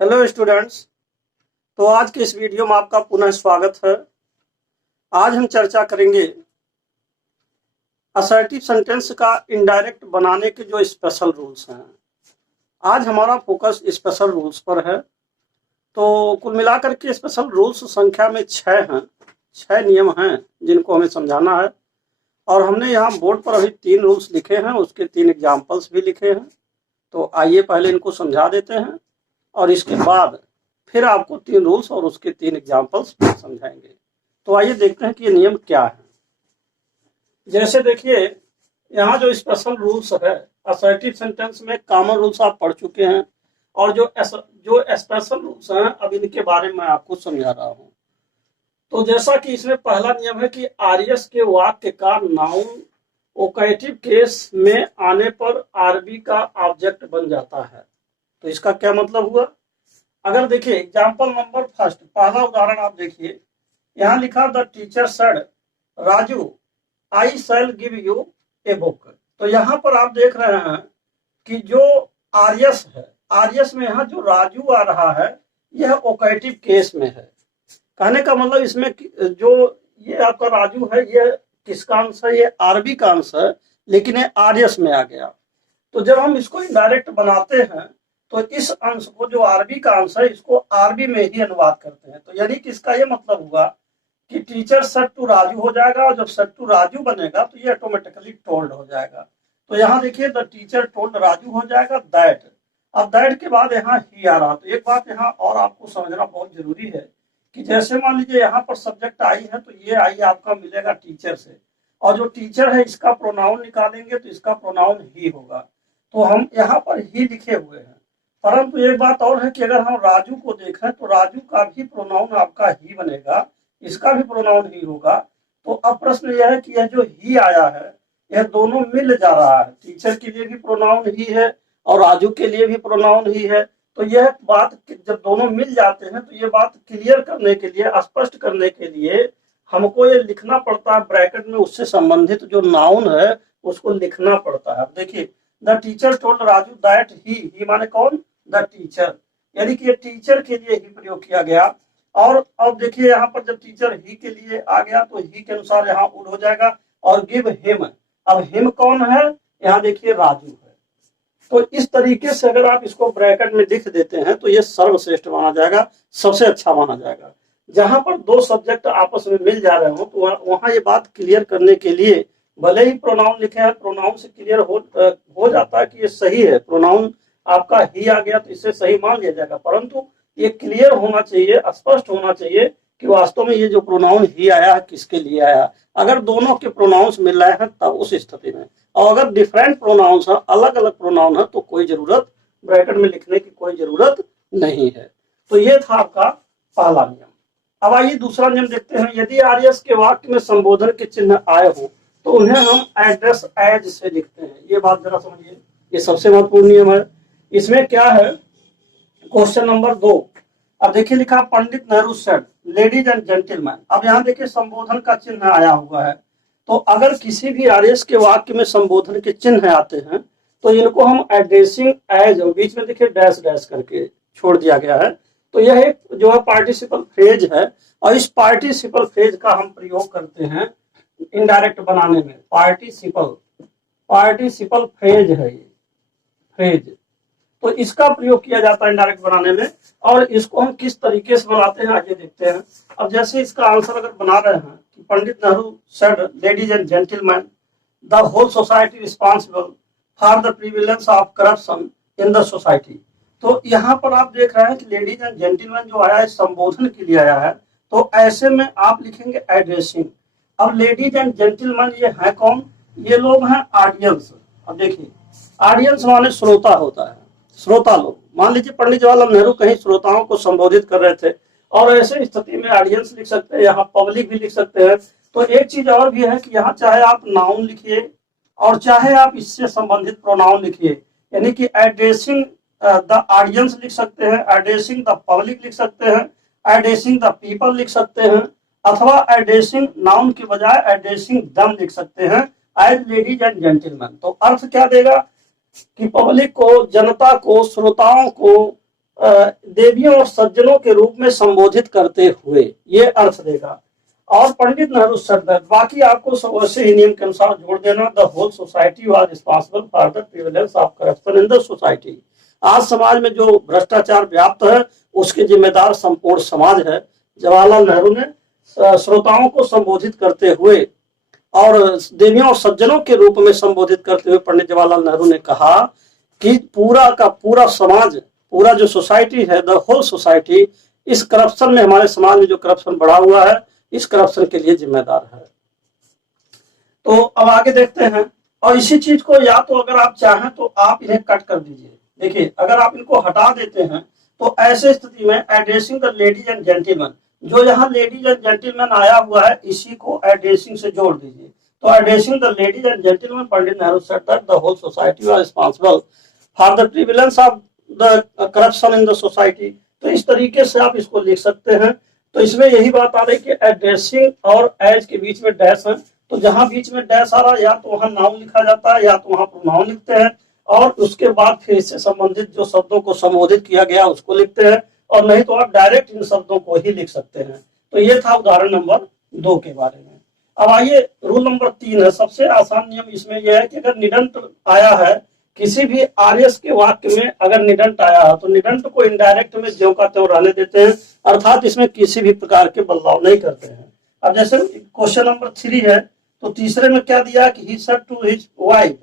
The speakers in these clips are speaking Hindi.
Hello students. तो आज के इस वीडियो में आपका पुनः स्वागत है। आज हम चर्चा करेंगे असर्टिव सेंटेंस का इनडायरेक्ट बनाने के जो स्पेशल रूल्स हैं। आज हमारा फोकस स्पेशल रूल्स पर है। तो कुल मिलाकर के स्पेशल रूल्स संख्या में 6 हैं। 6 नियम हैं जिनको हमें समझाना है। और हमने यहाँ बोर्ड पर अभी 3 रूल्स लिखे हैं, उसके 3 एग्जाम्पल्स भी लिखे हैं। तो आइए पहले इनको समझा देते हैं और इसके बाद फिर आपको 3 रूल्स और उसके 3 एग्जाम्पल्स समझाएंगे। तो आइए देखते हैं कि ये नियम क्या है। जैसे देखिए, यहाँ जो स्पेशल रूल्स है, असर्टिव सेंटेंस में कॉमन रूल्स आप पढ़ चुके हैं और जो स्पेशल रूल्स हैं अब इनके बारे में आपको समझा रहा हूँ। तो जैसा कि इसमें पहला नियम है कि आरएस के वाक्य का नाउन ओकेटिव केस में आने पर आरबी का ऑब्जेक्ट बन जाता है। तो इसका क्या मतलब हुआ? अगर देखिए एग्जाम्पल नंबर फर्स्ट, पहला उदाहरण आप देखिए, यहाँ लिखा the teacher said Raju I shall give you a book. तो यहाँ पर आप देख रहे हैं कि जो आरएस है, आरएस में यहाँ जो राजू आ रहा है यह ओकेटिव केस में है। कहने का मतलब इसमें जो ये आपका राजू है यह किसका अंश है? ये आरबी का अंश है, लेकिन ये आरएस में आ गया। तो जब हम इसको इनडायरेक्ट बनाते हैं तो इस अंश को, जो आरबी का अंश है, इसको आरबी में ही अनुवाद करते हैं। तो यानी कि इसका ये मतलब हुआ कि टीचर सेड टू राजू हो जाएगा, और जब सेड टू राजू बनेगा तो ये ऑटोमेटिकली टोल्ड हो जाएगा। तो यहाँ देखिए द टीचर टोल्ड राजू हो जाएगा दैट। अब दैट के बाद यहाँ ही आ रहा। तो एक बात यहाँ और आपको समझना बहुत जरूरी है कि जैसे मान लीजिए यहाँ पर सब्जेक्ट आई है, तो ये आई आपका मिलेगा टीचर से, और जो टीचर है इसका प्रोनाउन निकालेंगे तो इसका प्रोनाउन ही होगा। तो हम यहाँ पर ही लिखे हुए हैं, परंतु एक बात और है कि अगर हम राजू को देखें तो राजू का भी प्रोनाउन आपका ही बनेगा, इसका भी प्रोनाउन ही होगा। तो अब प्रश्न यह है कि यह जो ही आया है यह दोनों मिल जा रहा है, टीचर के लिए भी प्रोनाउन ही है और राजू के लिए भी प्रोनाउन ही है। तो यह बात जब दोनों मिल जाते हैं तो ये बात क्लियर करने के लिए, स्पष्ट करने के लिए हमको ये लिखना पड़ता है ब्रैकेट में, उससे संबंधित जो नाउन है उसको लिखना पड़ता है। अब देखिए the teacher told Raju that he माने कौन? द टीचर, यानी कि ये टीचर के लिए ही प्रयोग किया गया। और अब देखिए यहाँ पर जब टीचर ही के लिए आ गया तो ही के अनुसार यहाँ उड हो जाएगा और गिव हिम। अब हिम कौन है? यहाँ देखिए राजू है। तो इस तरीके से अगर आप इसको ब्रैकेट में लिख देते हैं तो ये सर्वश्रेष्ठ माना जाएगा, सबसे अच्छा माना जाएगा। जहां पर 2 सब्जेक्ट आपस में मिल जा रहे हो तो वहां ये बात क्लियर करने के लिए भले ही प्रोनाउन लिखे हैं, प्रोनाउन से क्लियर हो जाता है कि ये सही है, प्रोनाउन आपका ही आ गया तो इसे सही मान लिया जाएगा, परंतु ये क्लियर होना चाहिए, स्पष्ट होना चाहिए कि वास्तव में ये जो प्रोनाउन ही आया है किसके लिए आया। अगर दोनों के प्रोनाउंस मिल रहे हैं तब उस स्थिति में, और अगर डिफरेंट प्रोनाउंस है, अलग अलग प्रोनाउन है, तो कोई जरूरत ब्रैकेट में लिखने की कोई जरूरत नहीं है। तो ये था आपका पहला नियम। अब आइए दूसरा नियम देखते हैं। यदि आरएस के वाक्य में संबोधन के चिन्ह आए हो तो उन्हें हम एड्रेस एज से लिखते हैं। ये बात जरा समझिए, ये सबसे महत्वपूर्ण नियम है। इसमें क्या है, क्वेश्चन नंबर 2। अब देखिए लिखा Pandit Nehru said ladies and gentleman. अब यहाँ देखिए संबोधन का चिन्ह आया हुआ है। तो अगर किसी भी आरएस के वाक्य में संबोधन के चिन्ह आते हैं तो इनको हम एड्रेसिंग एज, और बीच में देखिए डैश डैश करके छोड़ दिया गया है। तो यह एक जो है पार्टिसिपल फ्रेज है, और इस पार्टिसिपल फ्रेज का हम प्रयोग करते हैं इनडायरेक्ट बनाने में। पार्टिसिपल फ्रेज है ये फ्रेज, तो इसका प्रयोग किया जाता है इनडायरेक्ट बनाने में। और इसको हम किस तरीके से बनाते हैं आगे देखते हैं। अब जैसे इसका आंसर अगर बना रहे हैं कि Pandit Nehru said ladies and gentleman the whole society responsible for the prevalence of corruption in the society. तो यहाँ पर आप देख रहे हैं कि लेडीज एंड जेंटलमैन जो आया है संबोधन के लिए आया है, तो ऐसे में आप लिखेंगे एड्रेसिंग। अब लेडीज एंड जेंटलमैन ये है कौन? ये लोग हैं ऑडियंस। अब देखिए ऑडियंस माने श्रोता होता है, श्रोता लोग। मान लीजिए पंडित जवाहरलाल नेहरू कहीं श्रोताओं को संबोधित कर रहे थे, और ऐसे स्थिति में ऑडियंस लिख सकते हैं, यहाँ पब्लिक भी लिख सकते हैं। तो एक चीज और भी है कि यहाँ चाहे आप नाउन लिखिए और चाहे आप इससे संबंधित प्रोनाउन लिखिए, यानी कि एड्रेसिंग द ऑडियंस लिख सकते हैं, एड्रेसिंग द पब्लिक लिख सकते हैं, एड्रेसिंग द पीपल लिख सकते हैं, अथवा एड्रेसिंग नाउन के बजाय एड्रेसिंग दम लिख सकते हैं एज लेडीज एंड जेंटलमैन। तो अर्थ क्या देगा कि पब्लिक को, जनता को, श्रोताओं को देवियों और सज्जनों के रूप में संबोधित करते हुए, ये अर्थ देगा। और पंडित नेहरू said that, बाकी आपको सब वैसे ही नियम के अनुसार जोड़ देना। The whole society was responsible for the prevalence of corruption in the society. आज समाज में जो भ्रष्टाचार व्याप्त है उसके जिम्मेदार संपूर्ण समाज है। जवाहरलाल नेहरू ने श्रोताओं को संबोधित करते हुए और देवियों और सज्जनों के रूप में संबोधित करते हुए पंडित जवाहरलाल नेहरू ने कहा कि पूरा का पूरा समाज, पूरा जो सोसाइटी है, द होल सोसाइटी, इस करप्शन में, हमारे समाज में जो करप्शन बढ़ा हुआ है, इस करप्शन के लिए जिम्मेदार है। तो अब आगे देखते हैं। और इसी चीज को या तो अगर आप चाहें तो आप इन्हें कट कर दीजिए। देखिए, अगर आप इनको हटा देते हैं तो ऐसे स्थिति में addressing the ladies and gentleman, जो यहाँ लेडीज एंड जेंटलमैन आया हुआ है, इसी को एड्रेसिंग से जोड़ दीजिए। तो addressing the ladies and gentleman, Pandit Nehru said that the whole society was responsible for the prevalence of the corruption in the society. तो इस तरीके से आप इसको लिख सकते हैं। तो इसमें यही बात आ रही कि एड्रेसिंग और एज के बीच में डैश है, तो जहां बीच में डैश आ रहा है या तो वहां नाउन लिखा जाता है या तो वहां प्रोनाउन लिखते हैं, और उसके बाद फिर इससे संबंधित जो शब्दों को संबोधित किया गया उसको लिखते हैं, और नहीं तो आप डायरेक्ट इन शब्दों को ही लिख सकते हैं। तो ये था उदाहरण नंबर 2 के बारे में। अब आइए रूल नंबर 3 है। सबसे आसान नियम इसमें यह है कि अगर निडंट आया है किसी भी आर्यस के वाक्य में, अगर निडंट आया है तो निडंट को इनडायरेक्ट में ज्यों का त्यों रहने देते हैं, अर्थात इसमें किसी भी प्रकार के बदलाव नहीं करते हैं। अब जैसे क्वेश्चन नंबर 3 है, तो तीसरे में क्या दिया कि he said to his wife,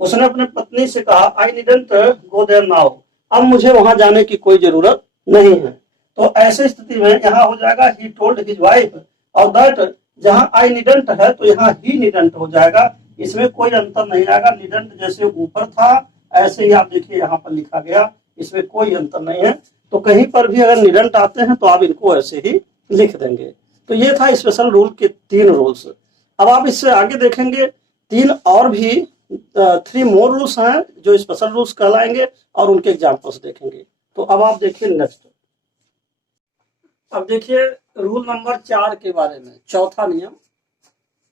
उसने अपने पत्नी से कहा, I needn't go there now, अब मुझे वहां जाने की कोई जरूरत नहीं है। तो ऐसे स्थिति में यहाँ हो जाएगा ही टोल्ड हिज वाइफ, और दैट जहां आई नीडंट है तो यहाँ ही नीडंट हो जाएगा। इसमें कोई अंतर नहीं आएगा। निडंट जैसे ऊपर था ऐसे ही आप देखिए यहाँ पर लिखा गया, इसमें कोई अंतर नहीं है। तो कहीं पर भी अगर निडंट आते हैं तो आप इनको ऐसे ही लिख देंगे। तो ये था स्पेशल रूल के 3 रूल्स। अब आप इससे आगे देखेंगे 3 और भी 3 मोर रूल्स हैं जो स्पेशल रूल्स कहलाएंगे, और उनके एग्जाम्पल्स देखेंगे। तो अब आप देखिए नेक्स्ट। अब देखिए रूल नंबर 4 के बारे में, चौथा नियम।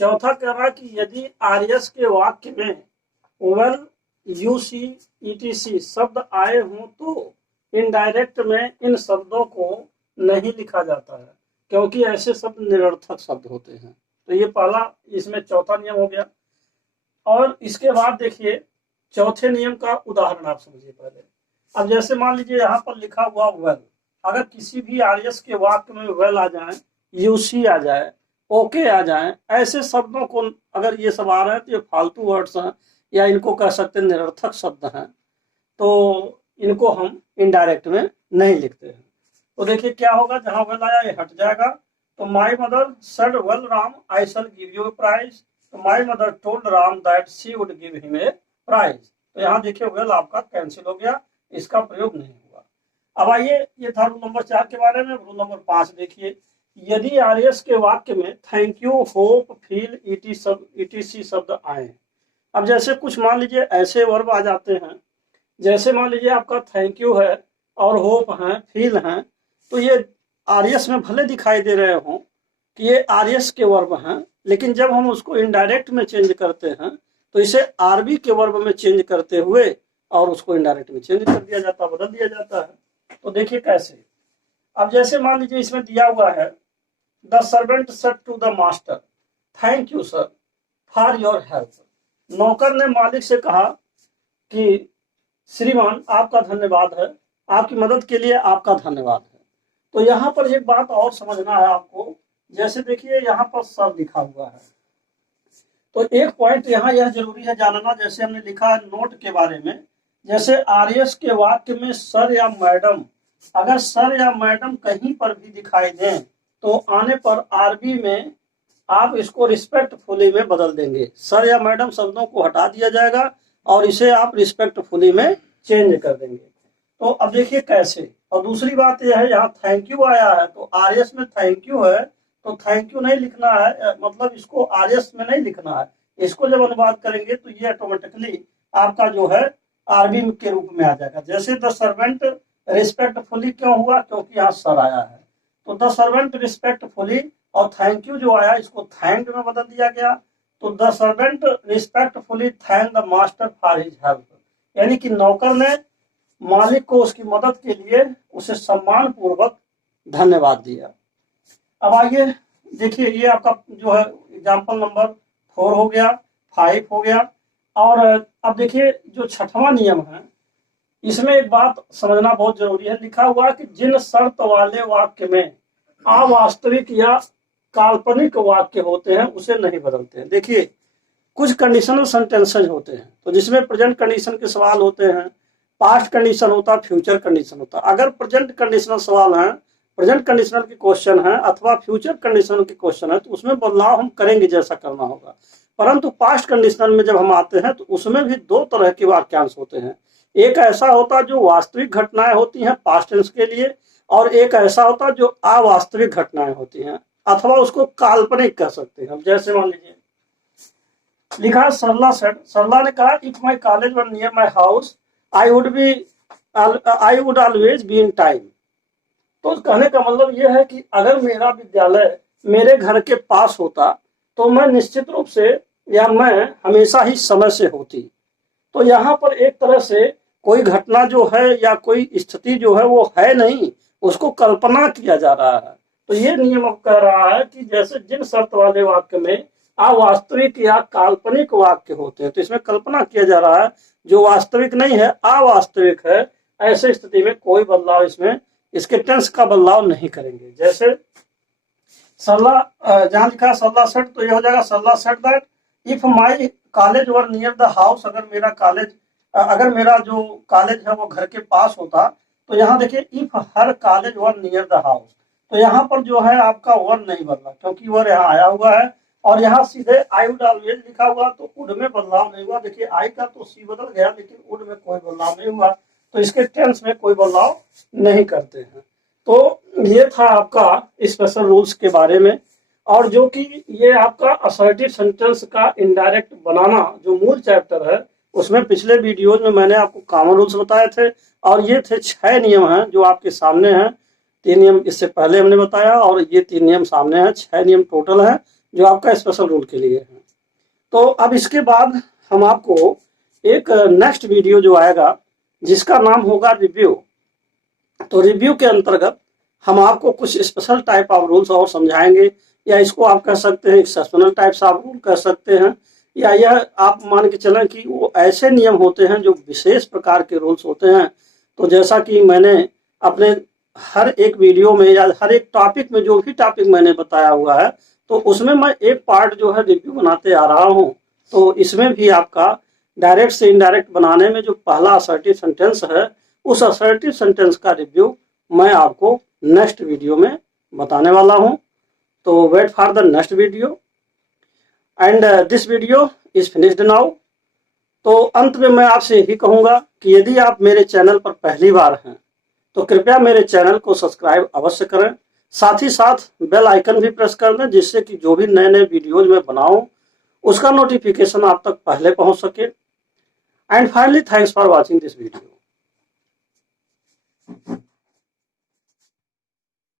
चौथा कह रहा है कि यदि आर्यस के वाक्य में वेल, यूसी, ईटीसी शब्द आए हों तो इनडायरेक्ट में इन शब्दों को नहीं लिखा जाता है, क्योंकि ऐसे शब्द निरर्थक शब्द होते हैं। तो ये पहला इसमें चौथा नियम हो गया। और इसके बाद देखिए चौथे नियम का उदाहरण आप समझिए पहले। अब जैसे मान लीजिए यहाँ पर लिखा हुआ वेल, अगर किसी भी आर्यस के वाक्य में वेल आ जाए, यूसी आ जाए, ओके आ जाए, ऐसे शब्दों को अगर ये सब आ रहे हैं तो ये फालतू वर्ड्स हैं, या इनको कह सकते हैं निरर्थक शब्द हैं, तो इनको हम इनडायरेक्ट में नहीं लिखते हैं। तो देखिए क्या होगा, जहां वेल आया ये हट जाएगा। तो my mother said well Ram, I shall give you a prize. तो my mother told Ram that she would give him a prize. तो यहाँ देखिए वेल आपका कैंसिल हो गया, इसका प्रयोग नहीं हुआ। अब आइए, ये था रूल नंबर 4 के बारे में। रूल नंबर 5 देखिए, यदि आर्यस के वाक्य में thank you, hope, feel, etc शब्द आए। अब जैसे कुछ मान लीजिए ऐसे वर्ब आ जाते हैं, जैसे मान लीजिए आपका थैंक यू है और होप है, फील है, तो ये आर्यस में भले दिखाई दे रहे हों कि ये आर्यस के वर्ब हैं, लेकिन जब हम उसको इनडायरेक्ट में चेंज करते हैं तो इसे आरबी के वर्ब में चेंज करते हुए और उसको इनडायरेक्ट में चेंज कर दिया जाता है, बदल दिया जाता है। तो देखिए कैसे। अब जैसे मान लीजिए इसमें दिया हुआ है, the servant said to the master, thank you sir for your help. नौकर ने मालिक से कहा कि श्रीमान आपका धन्यवाद है, आपकी मदद के लिए आपका धन्यवाद है। तो यहाँ पर एक बात और समझना है आपको। जैसे देखिए यहाँ पर सर लिखा हुआ है, तो एक पॉइंट यहाँ यह जरूरी है जानना, जैसे हमने लिखा है नोट के बारे में, जैसे आर्यस के वाक्य में सर या मैडम, अगर सर या मैडम कहीं पर भी दिखाई दें तो आने पर आरबी में आप इसको रिस्पेक्टफुली में बदल देंगे। सर या मैडम शब्दों को हटा दिया जाएगा और इसे आप रिस्पेक्टफुली में चेंज कर देंगे। तो अब देखिए कैसे। और दूसरी बात यह है, यहाँ थैंक यू आया है तो आर्यस में थैंक यू है तो थैंक यू नहीं लिखना है, मतलब इसको आर्यस में नहीं लिखना है। इसको जब अनुवाद करेंगे तो ये ऑटोमेटिकली आपका जो है आरबी के रूप में आ जाएगा। जैसे द सर्वेंट रिस्पेक्टफुली क्यों हुआ, क्योंकि यहाँ सर आया है, तो द सर्वेंट रिस्पेक्टफुली, और थैंक यू जो आया इसको थैंक में बदल दिया गया। तो the servant respectfully thank the master for his help, यानी कि नौकर ने मालिक को उसकी मदद के लिए उसे सम्मान पूर्वक धन्यवाद दिया। अब आइए देखिए, ये आपका जो है एग्जाम्पल नंबर 4 हो गया, 5 हो गया। और अब देखिए जो छठवां नियम है, इसमें एक बात समझना बहुत जरूरी है। लिखा हुआ है कि जिन शर्त वाले वाक्य में अवास्तविक या काल्पनिक वाक्य होते हैं उसे नहीं बदलते हैं। देखिए कुछ कंडीशनल सेंटेंसेज होते हैं, तो जिसमें प्रेजेंट कंडीशन के सवाल होते हैं, पास्ट कंडीशन होता है, फ्यूचर कंडीशन होता है। अगर प्रेजेंट कंडीशनल सवाल है, प्रेजेंट कंडीशनल के क्वेश्चन है अथवा फ्यूचर कंडीशनल के क्वेश्चन है, तो उसमें बदलाव हम करेंगे जैसा करना होगा। परंतु पास्ट कंडीशनल में जब हम आते हैं तो उसमें भी दो तरह के वाक्यांश होते हैं। एक ऐसा होता है जो वास्तविक घटनाएं होती हैं पास्ट टेंस के लिए, और एक ऐसा होता है जो अवास्तविक घटनाएं होती हैं अथवा उसको काल्पनिक कह सकते हैं। जैसे मान लीजिए लिखा है सरला सेड, सरला ने कहा if my college were near my house I would always be in time. तो कहने का मतलब यह है कि अगर मेरा विद्यालय मेरे घर के पास होता तो मैं निश्चित रूप से या मैं हमेशा ही समय से होती। तो यहाँ पर एक तरह से कोई घटना जो है या कोई स्थिति जो है वो है नहीं, उसको कल्पना किया जा रहा है। तो ये नियम अब कह रहा है कि जैसे जिन शर्त वाले वाक्य में अवास्तविक या काल्पनिक वाक्य होते हैं, तो इसमें कल्पना किया जा रहा है, जो वास्तविक नहीं है अवास्तविक है, ऐसे स्थिति में कोई बदलाव इसमें इसके टेंस का बदलाव नहीं करेंगे। जैसे सरला जहां लिखा है सरला सेट, तो ये हो जाएगा Sarla said that if my college were near the house, अगर मेरा जो कॉलेज है वो घर के पास होता। तो यहाँ देखिए if her college were near the house, तो यहाँ पर जो है आपका वर नहीं बदला क्योंकि वर यहाँ आया हुआ है, और यहाँ सीधे आई वुड ऑलवेज लिखा हुआ, तो वुड में बदलाव नहीं हुआ। देखिए आई का तो सी बदल गया लेकिन वुड में कोई बदलाव नहीं हुआ, तो इसके टेंस में कोई बदलाव नहीं करते हैं। तो ये था आपका स्पेशल रूल्स के बारे में, और जो कि ये आपका असर्टिव सेंटेंस का इनडायरेक्ट बनाना जो मूल चैप्टर है, उसमें पिछले वीडियोज में मैंने आपको कॉमन रूल्स बताए थे, और ये थे 6 नियम हैं जो आपके सामने हैं। 3 नियम इससे पहले हमने बताया और ये 3 नियम सामने हैं। 6 नियम टोटल है जो आपका स्पेशल रूल के लिए है। तो अब इसके बाद हम आपको एक नेक्स्ट वीडियो जो आएगा जिसका नाम होगा रिव्यू, तो रिव्यू के अंतर्गत हम आपको कुछ स्पेशल टाइप ऑफ रूल्स और समझाएंगे, या इसको आप कह सकते हैं एक्सेप्शनल टाइप्स ऑफ रूल कह सकते हैं, या यह आप मान के चलें कि वो ऐसे नियम होते हैं जो विशेष प्रकार के रूल्स होते हैं। तो जैसा कि मैंने अपने हर एक वीडियो में या हर एक टॉपिक में जो भी टॉपिक मैंने बताया हुआ है, तो उसमें मैं एक पार्ट जो है रिव्यू बनाते आ रहा हूँ। तो इसमें भी आपका डायरेक्ट से इनडायरेक्ट बनाने में जो पहला असर्टिव सेंटेंस है, उस असर्टिव सेंटेंस का रिव्यू मैं आपको नेक्स्ट वीडियो में बताने वाला हूँ। तो wait for the next video and this video is finished now. तो अंत में मैं आपसे यही कहूँगा कि यदि आप मेरे चैनल पर पहली बार हैं तो कृपया मेरे चैनल को सब्सक्राइब अवश्य करें, साथ ही साथ बेल आइकन भी प्रेस कर दें, जिससे कि जो भी नए नए वीडियोज में बनाऊं उसका नोटिफिकेशन आप तक पहले पहुंच सके। And finally thanks for watching this video.